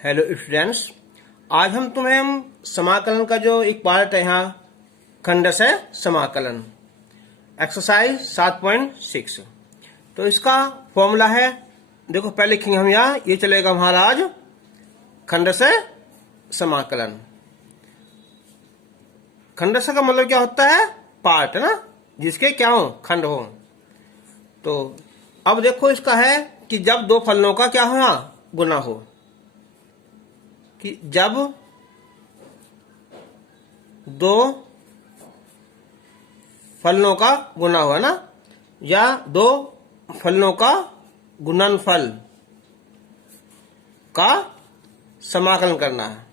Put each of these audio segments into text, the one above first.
Hello students, आज हम तुम्हें समाकलन का जो एक पार्ट है यहाँ खंडस है समाकलन एक्सरसाइज 7.6। तो इसका फॉर्मूला है, देखो पहले लिखेंगे हम यहाँ, ये चलेगा हमारा आज खंडस है समाकलन। खंडस का मतलब क्या होता है? पार्ट है ना, जिसके क्या हो खंड हो। तो अब देखो इसका है कि जब दो फलनों का क्या हो गुना हो, कि जब दो फलनों का गुना हो, है ना, या दो फलनों का गुणनफल का समाकलन करना है।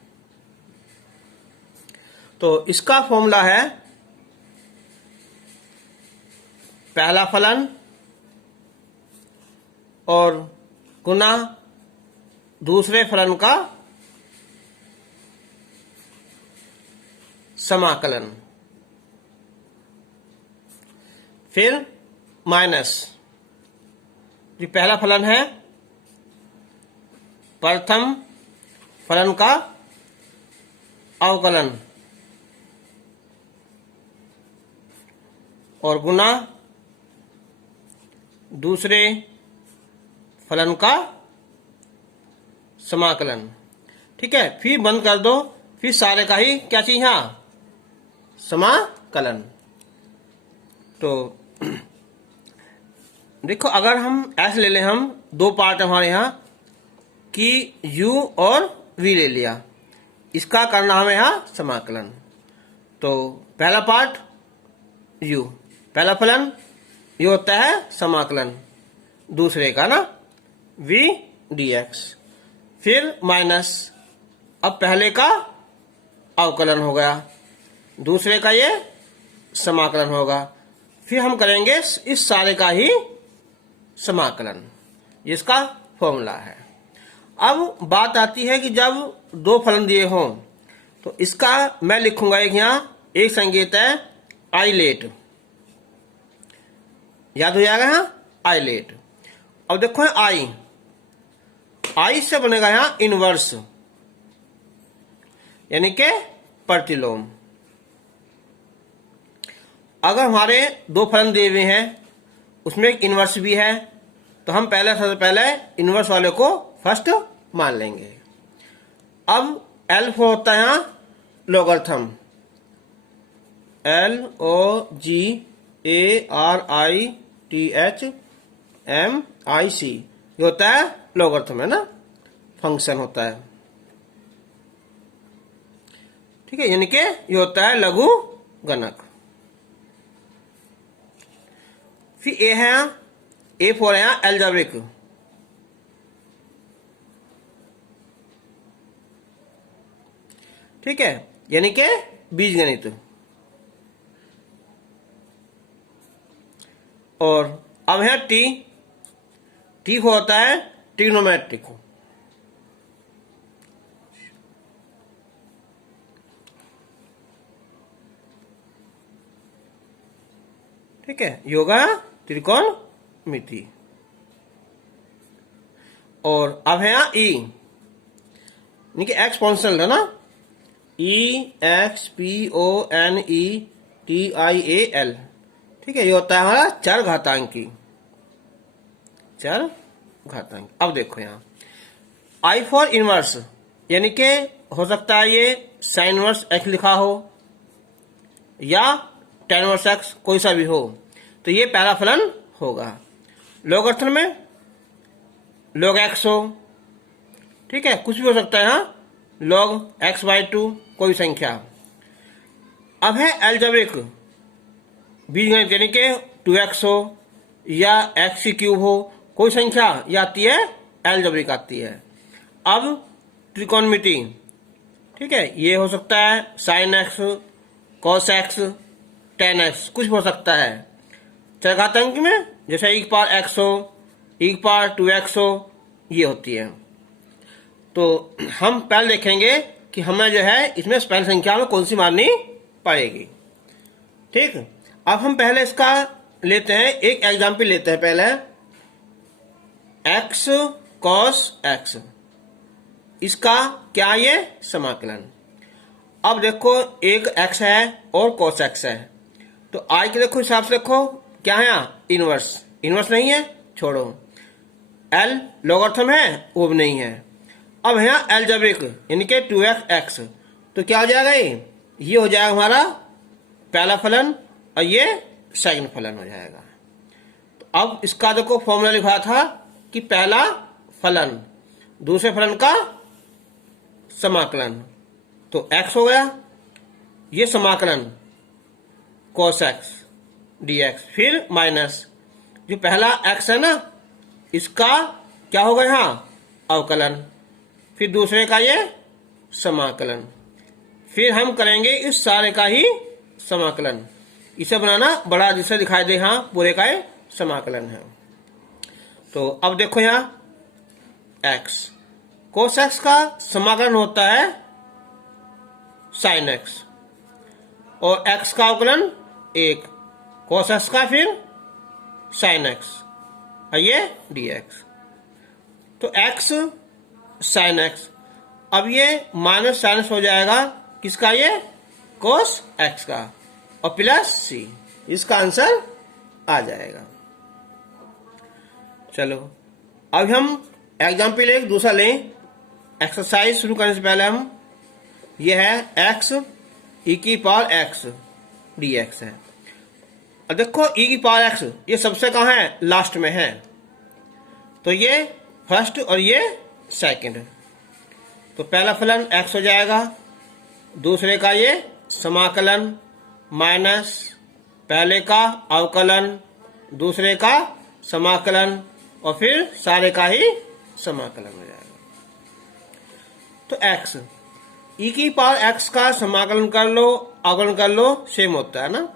तो इसका फॉर्मूला है पहला फलन और गुना दूसरे फलन का समाकलन, फिर माइनस ये पहला फलन है प्रथम फलन का अवकलन और गुना दूसरे फलन का समाकलन। ठीक है, फिर बंद कर दो, फिर सारे का ही क्या चीज यहाँ समाकलन। तो देखो अगर हम ऐसे ले लें, हम दो पार्ट हमारे यहाँ कि u और v ले लिया, इसका करना हमें यहाँ समाकलन। तो पहला पार्ट u, पहला फलन ये होता है समाकलन दूसरे का ना v dx, फिर माइनस अब पहले का अवकलन हो गया, दूसरे का ये समाकलन होगा, फिर हम करेंगे इस सारे का ही समाकलन। इसका फॉर्मूला है। अब बात आती है कि जब दो फलन दिए हों तो इसका मैं लिखूंगा एक यहाँ एक संकेत है आइलेट, याद हो जाएगा यहाँ आइलेट। अब देखो आई से बनेगा यहाँ इनवर्स, यानी कि प्रतिलोम। अगर हमारे दो फलन दिए हुए हैं उसमें एक इनवर्स भी है, तो हम सबसे पहले इनवर्स वाले को फर्स्ट मान लेंगे। अब एल होता है यहाँ लॉगरिथम, LOGARITHMIC, ये होता है लॉगरिथम, है ना, फंक्शन होता है। ठीक है, यानी कि ये होता है लघु गणक। फिर ए है ए फॉर है एल्जेब्रिक, ठीक है, यानी कि बीजगणित। और अब है टी, टी होता है ट्रिग्नोमेट्रिक। ठीक है, योगा त्रिकोणमिति। और अब है यहाँ ई, यानी कि एक्सपोनेंशियल, है ना, EXPONETIAL। ठीक है, ये होता है हमारा चर घातांकी, चर घातांकी। अब देखो यहाँ आई फॉर इनवर्स, यानी कि हो सकता है ये साइन इनवर्स एक्स लिखा हो या tan इनवर्स एक्स, कोई सा भी हो, तो ये पहला फलन होगा। लॉगरिथम में log x हो, ठीक है, कुछ भी हो सकता है यहाँ, log x/2 कोई संख्या। अब है एल्जेब्रिक बीजगणित, यानी कि 2x हो या x³ हो, कोई संख्या ये आती है एल्जेब्रिक आती है। अब त्रिकोणमिति, ठीक है, ये हो सकता है sin x, cos x, tan x, कुछ हो सकता है। चरघातांकी में जैसे एक पार x हो, एक पार 2x हो, ये होती है। तो हम पहले देखेंगे कि हमें जो है इसमें पहली संख्या में कौन सी माननी पड़ेगी। ठीक, अब हम पहले इसका लेते हैं, एक एग्जाम्पल लेते हैं पहले, x cos x, इसका क्या ये समाकलन। अब देखो एक x है और cos x है, तो i के देखो हिसाब से रखो क्या है यहाँ इनवर्स, इनवर्स नहीं है छोड़ो, l लॉगरिथम है वो भी नहीं है। अब है यहाँ एलजेब्रिक यानी कि 2x, तो क्या हो जाएगा ये हो जाएगा हमारा पहला फलन और ये सेकंड फलन हो जाएगा। तो अब इसका देखो फॉर्मूला लिखा था कि पहला फलन दूसरे फलन का समाकलन, तो x हो गया, ये समाकलन cos x dx, फिर माइनस जो पहला x है ना इसका क्या होगा यहाँ अवकलन, फिर दूसरे का ये समाकलन, फिर हम करेंगे इस सारे का ही समाकलन। इसे बनाना बड़ा जिससे दिखाई दे हाँ पूरे का ये समाकलन है। तो अब देखो यहाँ x cos x का समाकलन होता है sin x और x का अवकलन 1 cos x का फिर sin x और ये dx, तो x sin x, अब ये माइनस साइनस हो जाएगा किसका ये cos x का और प्लस c, इसका आंसर आ जाएगा। चलो अब हम एग्जाम्पल एक दूसरा लें। एक्सरसाइज शुरू करने से पहले हम ये है x e की पावर x dx है। अब देखो e की पावर x ये सबसे कहाँ है लास्ट में है, तो ये फर्स्ट और ये सेकंड, तो पहला फलन x हो जाएगा, दूसरे का ये समाकलन माइनस पहले का अवकलन दूसरे का समाकलन और फिर सारे का ही समाकलन हो जाएगा। तो x e की पावर x का समाकलन कर लो अवकलन कर लो सेम होता है ना,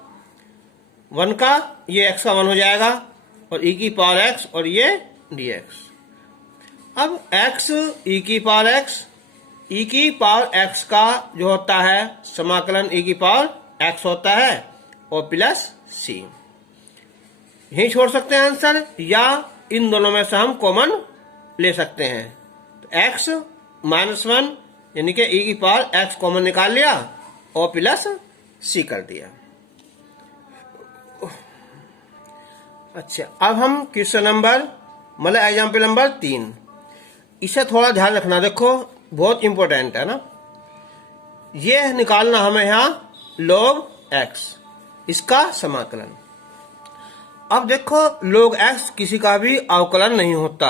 1 का ये x का 1 हो जाएगा और e की पावर x और ये dx। अब x e की पावर x का जो होता है समाकलन e की पावर x होता है और प्लस c, यही छोड़ सकते हैं आंसर या इन दोनों में से हम कॉमन ले सकते हैं। तो x -1 यानी कि e की पावर x कॉमन निकाल लिया और प्लस c कर दिया। अच्छा अब हम क्वेश्चन नंबर मतलब एग्जाम्पल नंबर 3, इसे थोड़ा ध्यान रखना, देखो बहुत इंपॉर्टेंट है ना, ये निकालना हमें यहाँ log x इसका समाकलन। अब देखो log x किसी का भी अवकलन नहीं होता,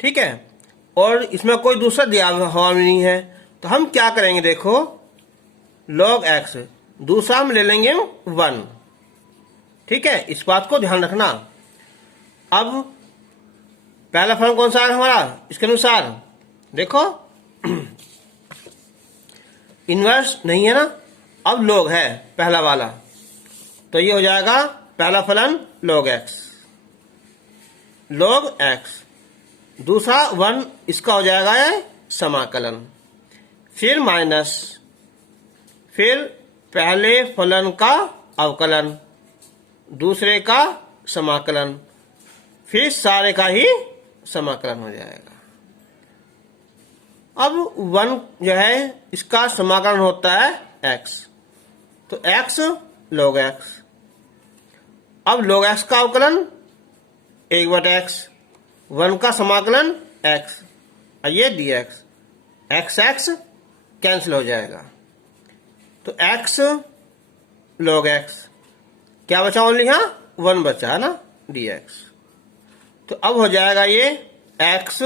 ठीक है, और इसमें कोई दूसरा दिया हुआ नहीं है, तो हम क्या करेंगे देखो log x दूसरा हम ले लेंगे 1, ठीक है, इस बात को ध्यान रखना। अब पहला फलन कौन सा है हमारा इसके अनुसार देखो इनवर्स नहीं है ना, अब log है पहला वाला, तो ये हो जाएगा पहला फलन log x, दूसरा 1 इसका हो जाएगा ये समाकलन, फिर माइनस फिर पहले फलन का अवकलन दूसरे का समाकलन फिर सारे का ही समाकलन हो जाएगा। अब 1 जो है इसका समाकलन होता है x, तो x log x, अब log x का अवकलन 1/x, 1 का समाकलन x और ये dx, x कैंसिल हो जाएगा, तो x log x क्या बचा ओनली यहाँ 1 बचा है ना dx, तो अब हो जाएगा ये x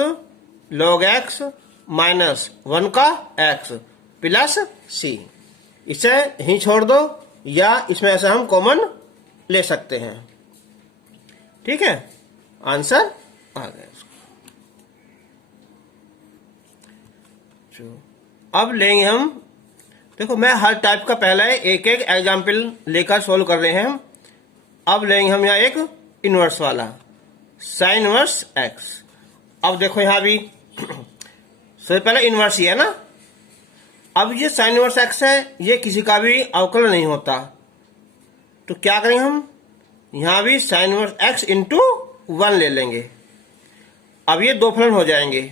log x माइनस 1 का x प्लस c, इसे ही छोड़ दो या इसमें ऐसा हम कॉमन ले सकते हैं, ठीक है, आंसर आ गया इसको। अब लेंगे हम, देखो मैं हर टाइप का पहला एक एक एग्जाम्पल लेकर सोल्व कर रहे हैं हम। अब लेंगे हम यहाँ एक इनवर्स वाला साइन इनवर्स x। अब देखो यहाँ भी सबसे पहले इनवर्स ही है ना, अब ये साइन इनवर्स x है, ये किसी का भी अवकलन नहीं होता, तो क्या करेंगे हम यहाँ भी साइन इनवर्स x इंटू 1 ले लेंगे। अब ये दो फलन हो जाएंगे,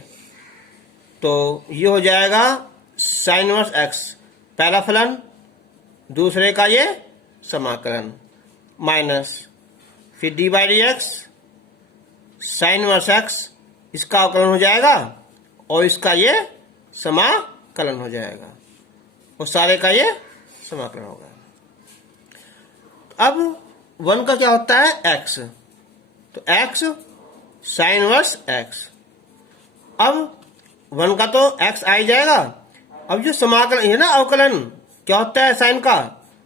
तो ये हो जाएगा साइन इनवर्स एक्स पहला फलन, दूसरे का ये समाकलन, माइनस फिर D by D x sine inverse x, इसका अवकलन हो जाएगा और इसका ये समाकलन हो जाएगा और सारे का ये समाकलन होगा। अब 1 का क्या होता है एक्स, तो एक्स साइन इनवर्स एक्स। अब 1 का तो एक्स आ ही जाएगा। अब जो समाकलन है ना अवकलन क्या होता है साइन का,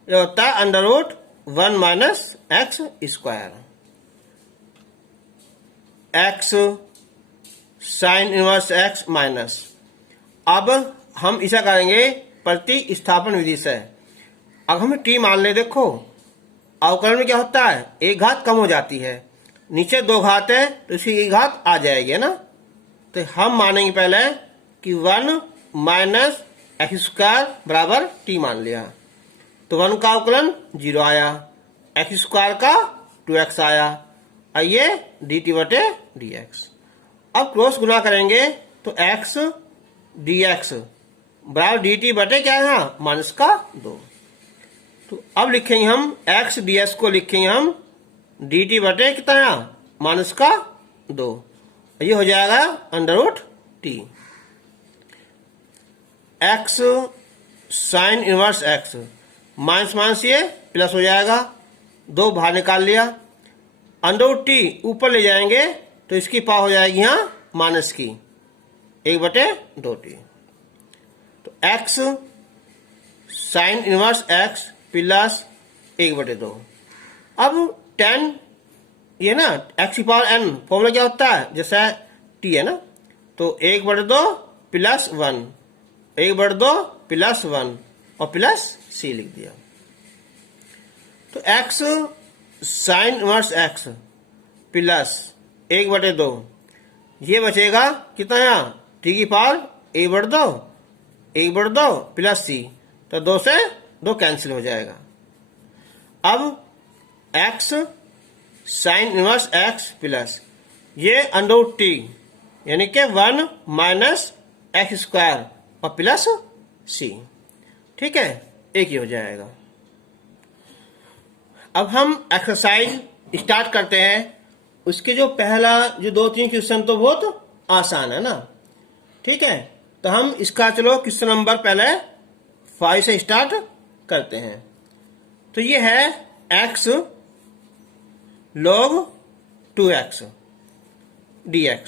ये होता है under root 1 minus x square. X sine inverse x minus, अब हम ऐसा करेंगे प्रतिस्थापन विधि से। अब हम टी मान ले, देखो अवकलन में क्या होता है एक घात कम हो जाती है, नीचे 2 घात है तो इसकी एक घात आ जाएगी है ना। तो हम मानेंगे पहले कि 1 माइनस एक्स स्क्वायर बराबर टी मान लिया, तो 1 का अवकलन 0 आया, एक्स स्क्वायर का 2x आया, और ये डी टी बटे डी एक्स। अब क्रॉस गुना करेंगे तो x डी एक्स बराबर डी टी बटे क्या है माइनस का 2। तो अब लिखेंगे हम x डी एक्स को लिखेंगे हम डी टी बटे कितना माइनस का 2, ये हो जाएगा under root t. x sine inverse x minus minus ये प्लस हो जाएगा, 2 बाहर निकाल लिया, अंडर रूट टी ऊपर ले जाएंगे तो इसकी पावर हो जाएगी यहाँ माइनस की 1/2t। तो x sine inverse x plus 1/2। अब 10 ये ना x की पावर n फॉर्मूला क्या होता है जैसे t है ना, तो 1/2 प्लस 1, 1/2 प्लस 1 और प्लस c लिख दिया। तो x sine inverse x plus 1/2, ये बचेगा कितना यहाँ t की पावर 1/2 प्लस c, तो 2 से 2 कैंसिल हो जाएगा। अब x sine inverse x plus ये अंडर रूट टी यानी कि 1 माइनस एक्स स्क्वायर और प्लस c, ठीक है, एक ही हो जाएगा। अब हम एक्सरसाइज स्टार्ट करते हैं। उसके जो पहला जो 2-3 क्वेश्चन तो बहुत आसान है ना, ठीक है। तो हम इसका चलो क्वेश्चन नंबर पहले 5 से स्टार्ट करते हैं। तो ये है x log 2x dx।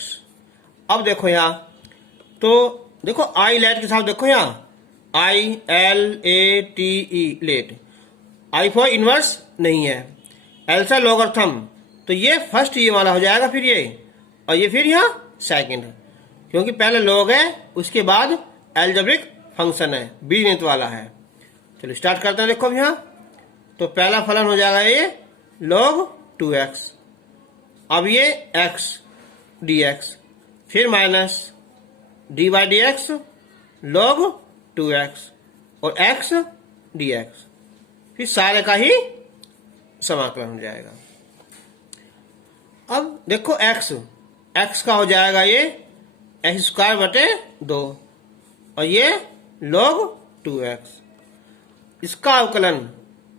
अब देखो यहाँ, तो देखो आई लेट के साथ देखो यहाँ ILATE late, I for inverse नहीं है, एल सा लॉगरिथम, तो ये फर्स्ट ये वाला हो जाएगा, फिर ये और ये फिर यहाँ सेकंड, क्योंकि पहले लॉग है उसके बाद एल्जेब्रिक फंक्शन है, बीजगणित वाला है। चलो स्टार्ट करते हैं। देखो अब यहाँ तो पहला फलन हो जाएगा ये log 2x, अब ये x dx, फिर minus D by D x log 2x और x dx, फिर सारे का ही समाकलन हो जाएगा। अब देखो x का हो जाएगा ये एक्स स्क्वायर बटे 2 और ये log 2x, इसका अवकलन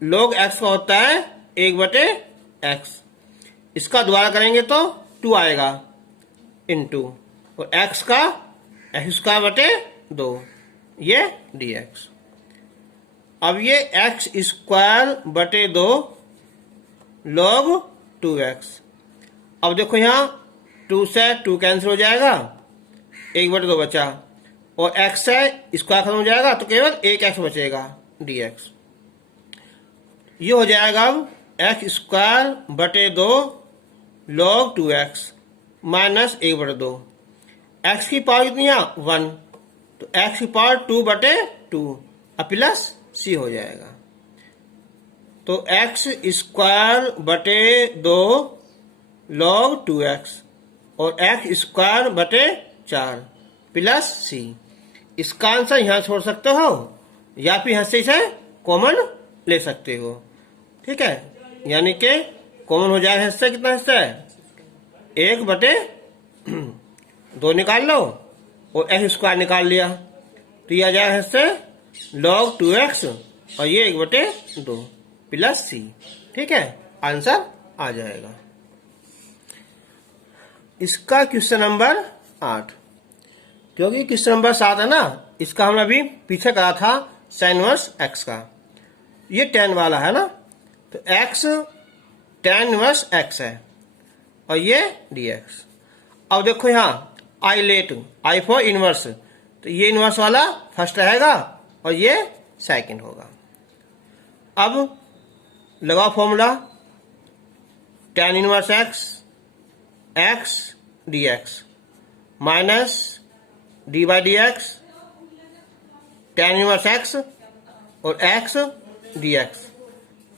log x का होता है 1/x, इसका द्वारा करेंगे तो 2 आएगा इनटू, और x का एक्स स्क्वायर बटे 2 ये dx। अब ये एक्स स्क्वायर बटे 2 log 2x, अब देखो यहाँ 2 से 2 कैंसिल हो जाएगा, 1/2 बचा, और x से स्क्वायर खत्म हो जाएगा तो केवल 1x बचेगा dx। ये हो जाएगा अब एक्स स्क्वायर बटे 2 log 2x माइनस 1/2, x की पावर कितनी है 1, तो x की पावर 2/2 और प्लस c हो जाएगा। तो एक्स स्क्वायर बटे 2 log 2x और एक्स स्क्वायर बटे 4 प्लस c, इसका आंसर यहाँ छोड़ सकते हो या फिर यहाँ से इसे कॉमन ले सकते हो, ठीक है। यानी कि कॉमन हो जाएगा हिस्सा, कितना हिस्सा है 1/2 निकाल लो, और एक्स स्क्वायर निकाल लिया तो ये आ जाएगा इससे log 2x और ये 1/2 प्लस सी। ठीक है, आंसर आ जाएगा। इसका क्वेश्चन नंबर 8, क्योंकि क्वेश्चन नंबर 7 है ना, इसका हमने अभी पीछे करा था साइन इनवर्स एक्स का, ये tan वाला है ना, तो x tan इनवर्स x है और ये dx। अब देखो यहाँ I let I for inverse, तो ये इनवर्स वाला फर्स्ट रहेगा और ये सेकंड होगा। अब लगाओ formula tan inverse x dx minus D by D x tan inverse x और x dx,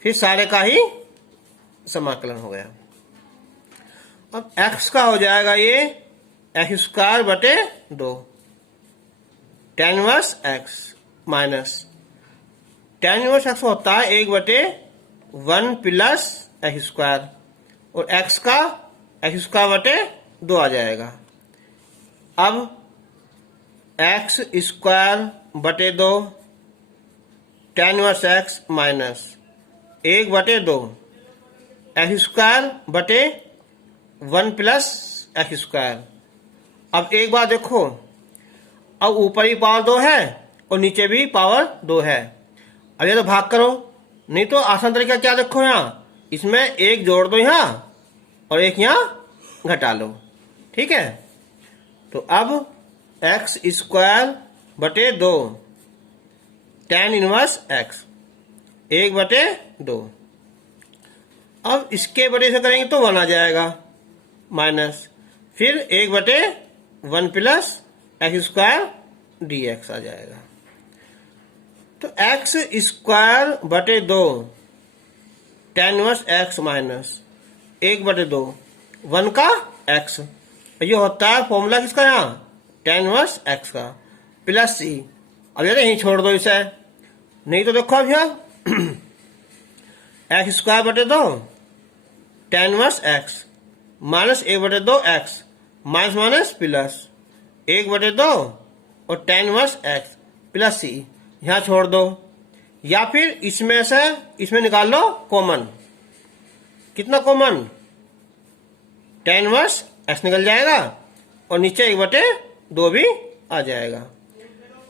फिर सारे का ही समाकलन हो गया। अब x का हो जाएगा ये एक्स स्क्वायर बटे 2 tan inverse x minus tan inverse x होता है 1/1 प्लस एक्स स्क्वायर और x का एक्स स्क्वायर बटे 2 आ जाएगा। अब एक्स स्क्वायर बटे 2 tan inverse x minus 1/2 x square बटे 1 प्लस एक्स स्क्वायर। अब एक बार देखो, अब ऊपर ही पावर 2 है और नीचे भी पावर 2 है। अब ये तो भाग करो, नहीं तो आसान तरीका क्या देखो, यहाँ इसमें एक जोड़ दो यहाँ और एक यहाँ घटा लो। ठीक है, तो अब एक्स स्क्वायर बटे 2 tan इनवर्स x 1/2। अब इसके बटे से करेंगे तो 1 आ जाएगा माइनस, फिर 1/1 प्लस एक्स स्क्वायर dx आ जाएगा। तो एक्स स्क्वायर बटे 2 tan इनवर्स x माइनस 1/2 1 का x, ये होता है फॉर्मूला किसका, यहाँ tan इनवर्स x का प्लस सी। अब ये यहीं छोड़ दो इसे, नहीं तो देखो अब यहाँ एक्स स्क्वायर बटे 2 tan inverse x minus 1/2 x minus minus plus 1/2 और tan इनवर्स x प्लस सी, यहाँ छोड़ दो, या फिर इसमें से इसमें निकाल लो कॉमन। कितना कॉमन, tan इनवर्स x निकल जाएगा और नीचे 1/2 भी आ जाएगा।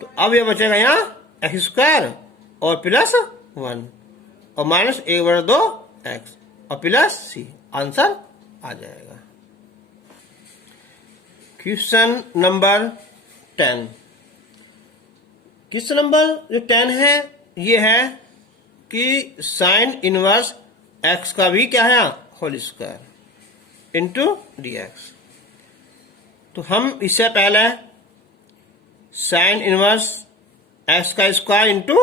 तो अब ये बचेगा यहाँ एक्स स्क्वायर और प्लस 1 और माइनस 1/2 x और प्लस सी, आंसर आ जाएगा। क्वेश्चन नंबर 10, क्वेश्चन नंबर जो 10 है ये है कि साइन इनवर्स x का भी क्या है होल स्क्वायर इंटू dx। तो हम इससे पहले साइन इनवर्स x का स्क्वायर इंटू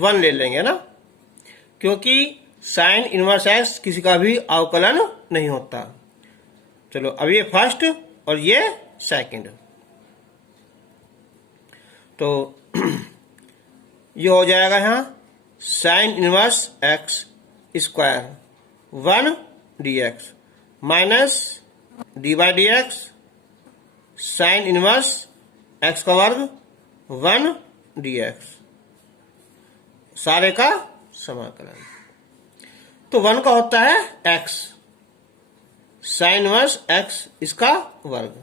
1 ले लेंगे ना, क्योंकि साइन इनवर्स x किसी का भी अवकलन नहीं होता। चलो अब ये फर्स्ट और ये सेकंड, तो ये हो जाएगा यहाँ sign inverse x square 1 dx minus D by D x sine inverse x का वर्ग 1 dx, सारे का समाकलन। तो 1 का होता है x साइन इनवर्स x इसका वर्ग।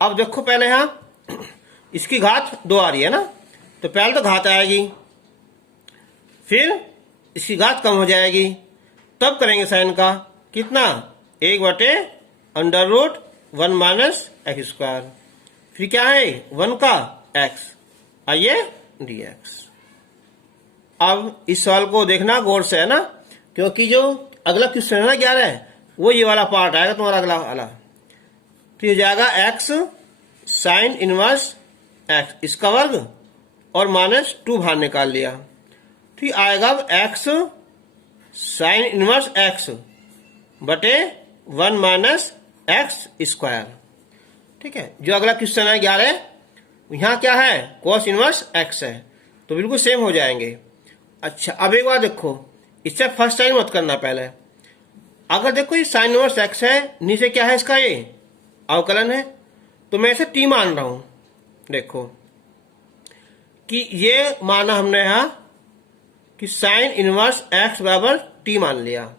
अब देखो पहले यहाँ इसकी घात 2 आ रही है ना, तो पहले तो घात आएगी, फिर इसकी घात कम हो जाएगी, तब करेंगे साइन का कितना 1/√1 माइनस एक्स स्क्वायर, फिर क्या है 1 का x आइए dx। अब इस सवाल को देखना गौर से है ना, क्योंकि जो अगला क्वेश्चन है ना 11 वो ये वाला पार्ट आएगा तुम्हारा अगला वाला। तो ये जाएगा x साइन इनवर्स x इसका वर्ग और माइनस 2 बाहर निकाल लिया, तो ये आएगा अब x साइन इनवर्स x बटे 1 माइनस एक्स स्क्वायर। ठीक है, जो अगला क्वेश्चन है 11 यहाँ क्या है कॉस इनवर्स x है, तो बिल्कुल सेम हो जाएंगे। अच्छा अब एक बार देखो, इससे फर्स्ट टाइम मत करना, पहले अगर देखो ये साइन इनवर्स x है, नीचे क्या है इसका ये अवकलन है, तो मैं इसे t मान रहा हूं, देखो कि ये माना हमने यहां कि साइन इनवर्स एक्स बराबर टी मान लिया।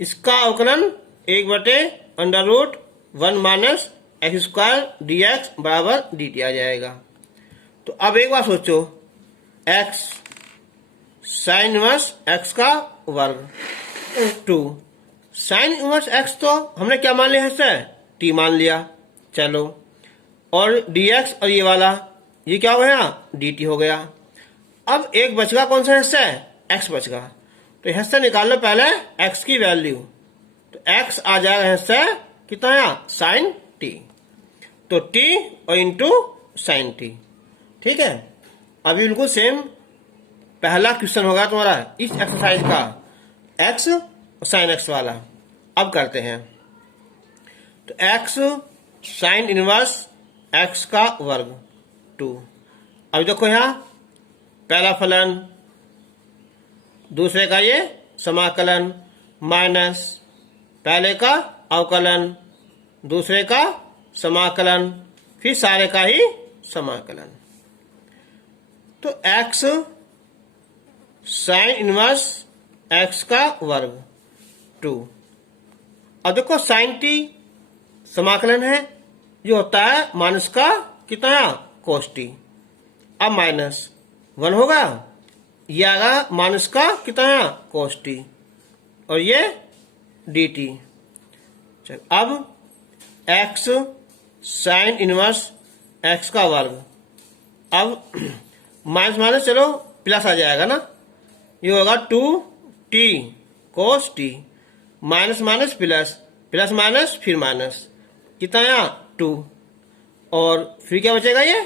इसका अवकलन 1/√1 minus x square D x बराबर डी टी आ जाएगा। तो अब एक बार सोचो, एक्स साइन इनवर्स एक्स का वर्ग 2 साइन इनवर्स एक्स तो हमने क्या मान लिया है, टी मान लिया। चलो, और डी एक्स और ये वाला ये क्या हो गया, डी टी हो गया। अब एक बचगा, कौन सा हिस्सा है, एक्स बचगा। तो हिस्सा निकाल लो पहले एक्स की वैल्यू। तो एक्स आ जाएगा हिस्सा कितना है, साइन टी। तो टी और इंटू साइन टी। ठीक है, अभी बिल्कुल सेम पहला क्वेश्चन होगा तुम्हारा इस एक्सरसाइज का, एक्स और साइन एक्स वाला। अब करते हैं। तो एक्स साइन इनवर्स एक्स का वर्ग 2। अब देखो यहां पहला फलन, दूसरे का ये समाकलन, माइनस पहले का अवकलन, दूसरे का समाकलन, फिर सारे का ही समाकलन। तो एक्स साइन इनवर्स एक्स का वर्ग 2। अब देखो साइन टी समाकलन है, जो होता है माइनस का कितना, कोस टी। अब माइनस 1 होगा, ये आएगा माइनस का कितना, कोस टी, और ये डी टी। चल, अब एक्स साइन इनवर्स एक्स का वर्ग, अब माइनस माइनस चलो प्लस आ जाएगा ना, ये होगा 2t cos t, minus minus plus, plus minus फिर माइनस, कितना आया 2, और फिर क्या बचेगा, ये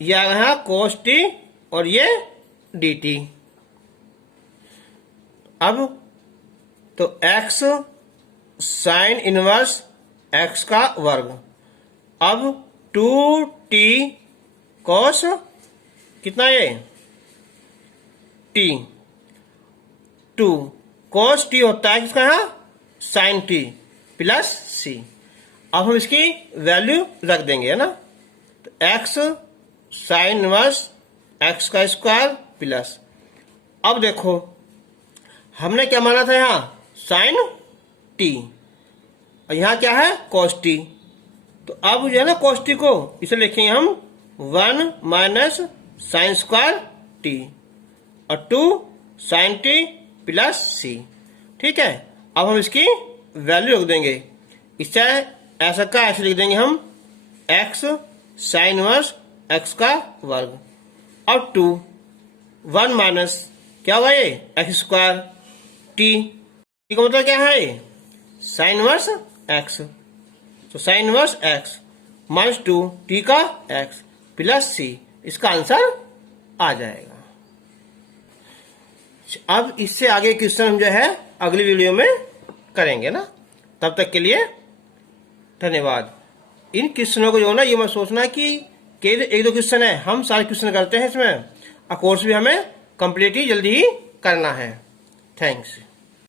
आ गया कोस टी और ये डी टी। अब तो एक्स साइन इनवर्स एक्स का वर्ग, अब 2t कोस कितना ये टी, 2 कोस टी होता है किसका, साइन टी प्लस सी। अब हम इसकी वैल्यू रख देंगे, है ना। तो एक्स साइन इनवर्स एक्स का स्क्वायर प्लस, अब देखो हमने क्या माना था, यहां साइन टी और यहां क्या है, कोस टी। तो अब जो है ना कोस टी को इसे लिखेंगे हम 1 माइनस साइन स्क्वायर टी और 2 साइन टी प्लस सी। ठीक है, अब हम इसकी वैल्यू रख देंगे, इससे ऐसा का ऐसे लिख देंगे हम एक्स साइन इनवर्स एक्स का वर्ग और 2 1 माइनस क्या हुआ, ये एक्स स्क्वायर टी का मतलब क्या है, साइन इनवर्स एक्स। तो sign inverse x minus 2 T का एक्स प्लस सी, इसका आंसर आ जाएगा। अब इससे आगे क्वेश्चन हम जो है अगली वीडियो में करेंगे ना। तब तक के लिए धन्यवाद। इन क्वेश्चनों को जो ना ये मत सोचना कि एक दो क्वेश्चन है, हम सारे क्वेश्चन करते हैं इसमें, और कोर्स भी हमें कंप्लीट ही जल्दी ही करना है। थैंक्स।